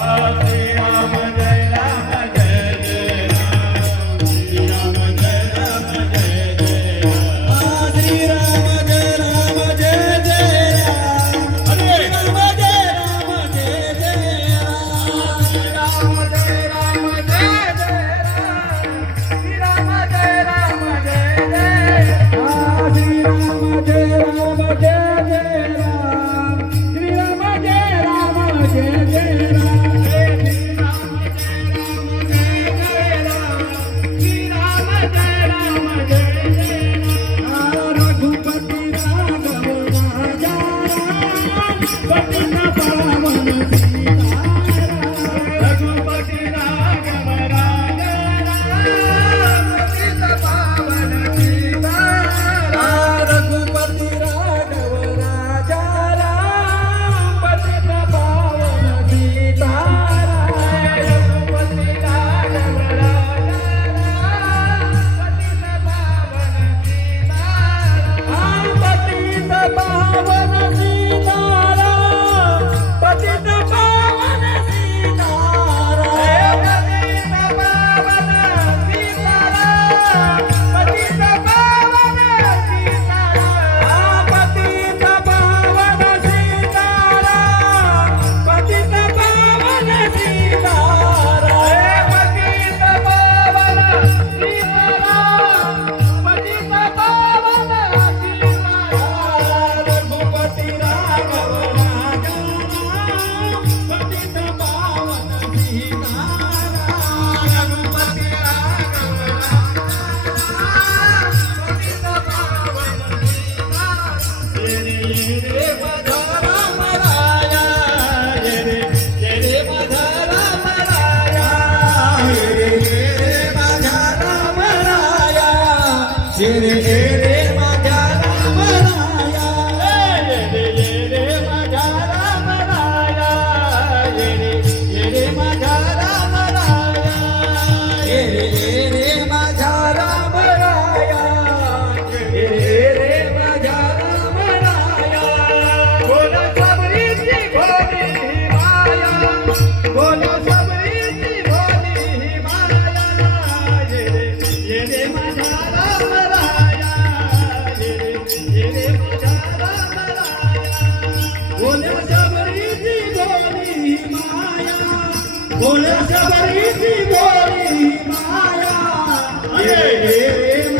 Hare ಪಟ್ಟಣ ಪಾವನ तेरे रे मजारा बनाया रे रे मजारा बनाया रे रे मजारा बनाया रे रे मजारा बनाया रे भोली माया। बोलो सबरी सी भोली माया। रे बोले जबरी सी गोरी माया ये ये ये